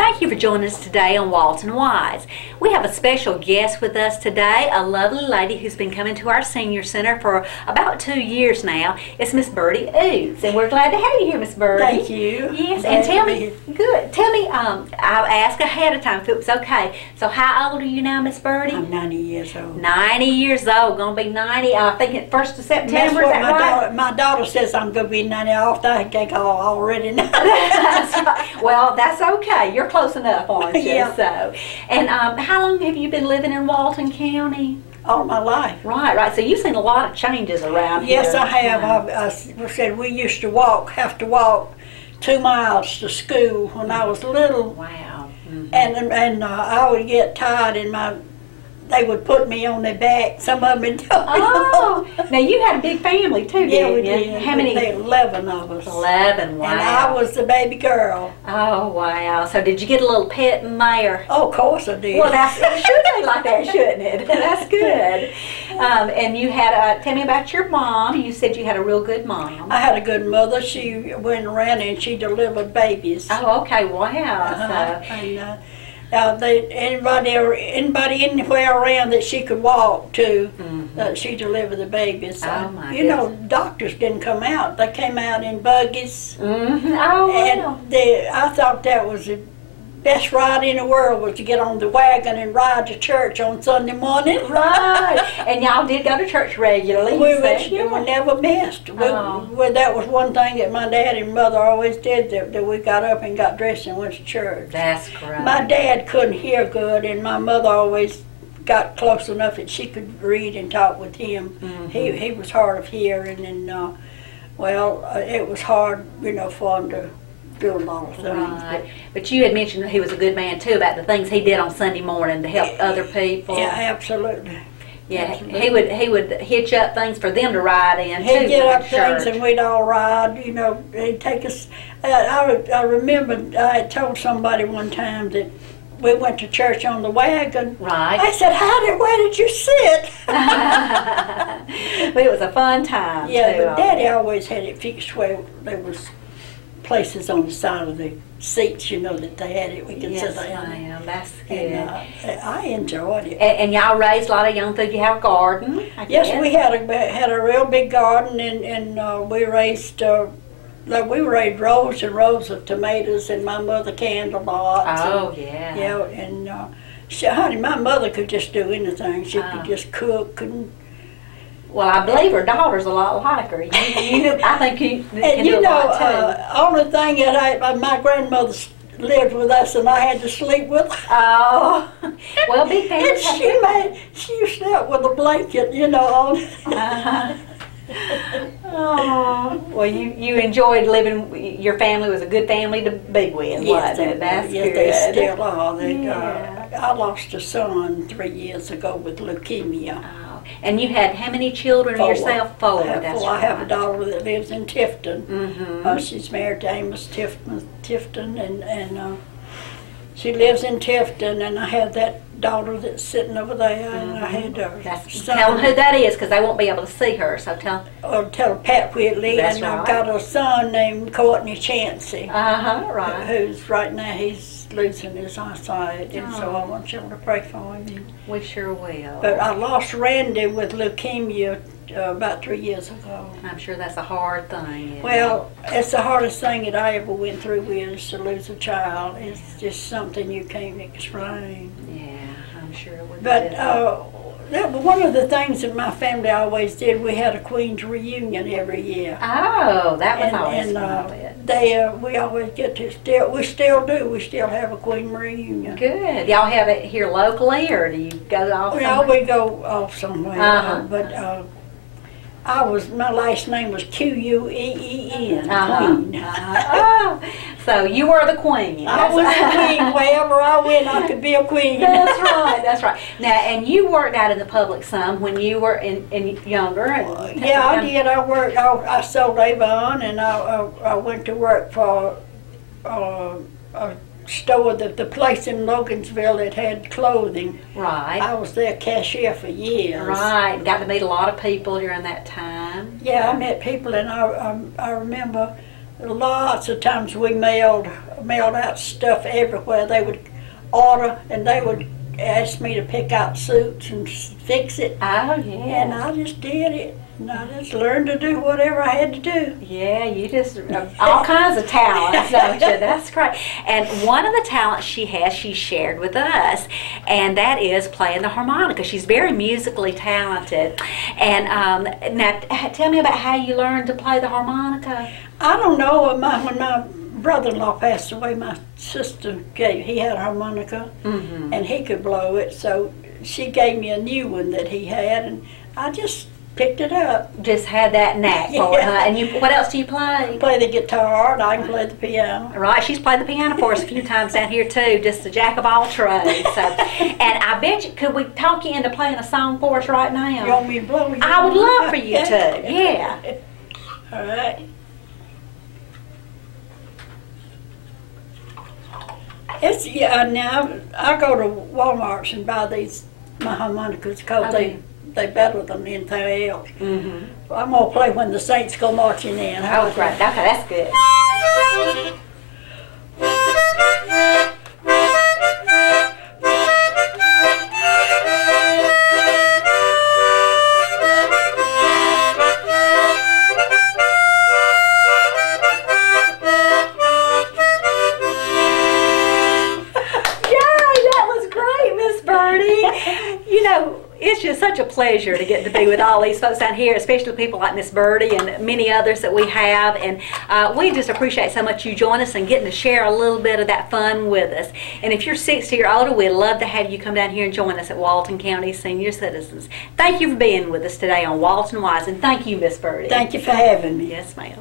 thank you for joining us today on Walton Wise. We have a special guest with us today, a lovely lady who's been coming to our senior center for about 2 years now. It's Miss Birdie Ouzts, and we're glad to have you here, Miss Birdie. Thank you. Yes, Glad and tell to me, good. Tell me, I'll ask ahead of time if it was okay. So, how old are you now, Miss Birdie? I'm 90 years old. 90 years old, gonna be 90. I think it's 1st of September. That's what is that right? my daughter says I'm gonna be 90. I think I already know. That's right. Well, that's okay. You're close enough, aren't you? Yeah. So, and how long have you been living in Walton County? All my life. Right, right. So you've seen a lot of changes around here. Yes, I have. I said we used to have to walk 2 miles to school when I was little. Wow. Mm-hmm. And I would get tired, and they would put me on their back. Some of them. Oh, now you had a big family too, yeah, didn't we you? did. How many? 11 of us. 11. Wow. And I was the baby girl. Oh, wow. So did you get a little pet in there? Oh, of course I did. Well, it should be like that, shouldn't it? That's good. And you had, tell me about your mom. You said you had a real good mom. I had a good mother. She went around and she delivered babies. Oh, okay. Wow. And anybody anywhere around that she could walk to, she delivered the babies. Oh, my you know, doctors didn't come out. They came out in buggies. Mm-hmm. Oh, wow. And I thought that was the best ride in the world, was to get on the wagon and ride to church on Sunday morning. Right. And y'all did go to church regularly. We never missed. That was one thing that my dad and mother always did, that we got up and got dressed and went to church. That's great. My dad couldn't hear good, and my mother always got close enough that she could read and talk with him. Mm-hmm. He was hard of hearing, and it was hard, for him to do a lot of things. Right. But you had mentioned that he was a good man too, about the things he did on Sunday morning to help other people. Yeah, absolutely. Yeah, absolutely. He would hitch up things for them to ride in too. He'd get up church. things and we'd all ride. He'd take us. I remember I had told somebody one time that we went to church on the wagon. Right. I said, where did you sit? But it was a fun time. Yeah, too, but Daddy always had it fixed where there was places on the side of the seats, that they had it. We could sit down. Yes, ma'am. That's good. And, I enjoyed it. And y'all raised a lot of young people. You have a garden? Yes, we had a real big garden, and we raised rows and rows of tomatoes, and my mother canned a lot. Oh, yeah. Yeah, and honey, my mother could just do anything. She could just cook and. Well, I believe her daughter's a lot like her. I think you can do a lot too. Only thing that my grandmother lived with us, and I had to sleep with her. Oh, well, big family. She slept with a blanket, on. Oh, well, you enjoyed living. Your family was a good family to be with, wasn't it? That's good. Yes, they still are. I lost a son 3 years ago with leukemia. And you had how many children yourself? 4. That's right. I have a daughter that lives in Tifton. Mm-hmm. She's married to Amos Tifton, and she lives in Tifton. And I have that daughter that's sitting over there, and I had a son. Tell them who that is, because they won't be able to see her. So tell. Tell Pat Whitley, That's and right. I've got a son named Courtney Chancey. Right. Who's right now he's losing his eyesight, and so I want y'all to pray for him. We sure will. But I lost Randy with leukemia about 3 years ago. I'm sure that's a hard thing. Well, it's the hardest thing that I ever went through with, is to lose a child. It's just something you can't explain. Yeah, I'm sure it would. But one of the things that my family always did, we had a Queen's reunion every year. Oh, that was always fun. We always get to we still do. We still have a Queen reunion. Good. Y'all have it here locally, or do you go off somewhere? We go off somewhere. But my last name was Queen. Queen. Oh, so you were the queen. I was the queen. Wherever I went, I could be a queen. That's right. That's right. Now, and you worked out in the public some when you were younger. Yeah, I did. I worked. I sold Avon, and I went to work for a store, the place in Logansville that had clothing. Right. I was their cashier for years. Right. Got to meet a lot of people during that time. Yeah, I met people, and I remember lots of times we mailed mailed out stuff everywhere. They would order, and they would ask me to pick out suits and fix it. Oh, And yeah. I just did it. And I just learned to do whatever I had to do. Yeah, you just, all kinds of talents, don't you? That's great. And one of the talents she has, she shared with us, and that is playing the harmonica. She's very musically talented. And now, tell me about how you learned to play the harmonica. I don't know, when my brother-in-law passed away, my sister he had a harmonica, and he could blow it, so she gave me a new one that he had, and I just picked it up. Just had that knack for it, huh? And what else do you play? Play the guitar, and I can play the piano. Right, she's played the piano for us a few times down here too, just a jack of all trades. So, and I bet you, could we talk you into playing a song for us right now? You want me to blow you? I would love for you to, yeah. All right. It's, now I go to Walmart's and buy my harmonicas because they better than anything else. I'm gonna play When the Saints Go Marching In. Oh, great. Okay, that's good. It's just such a pleasure to get to be with all these folks down here, especially people like Miss Birdie and many others that we have. And we just appreciate so much you join us and getting to share a little bit of that fun with us. And if you're 60 or older, we'd love to have you come down here and join us at Walton County Senior Citizens. Thank you for being with us today on Walton Wise, and thank you, Miss Birdie. Thank you for having me. Yes, ma'am.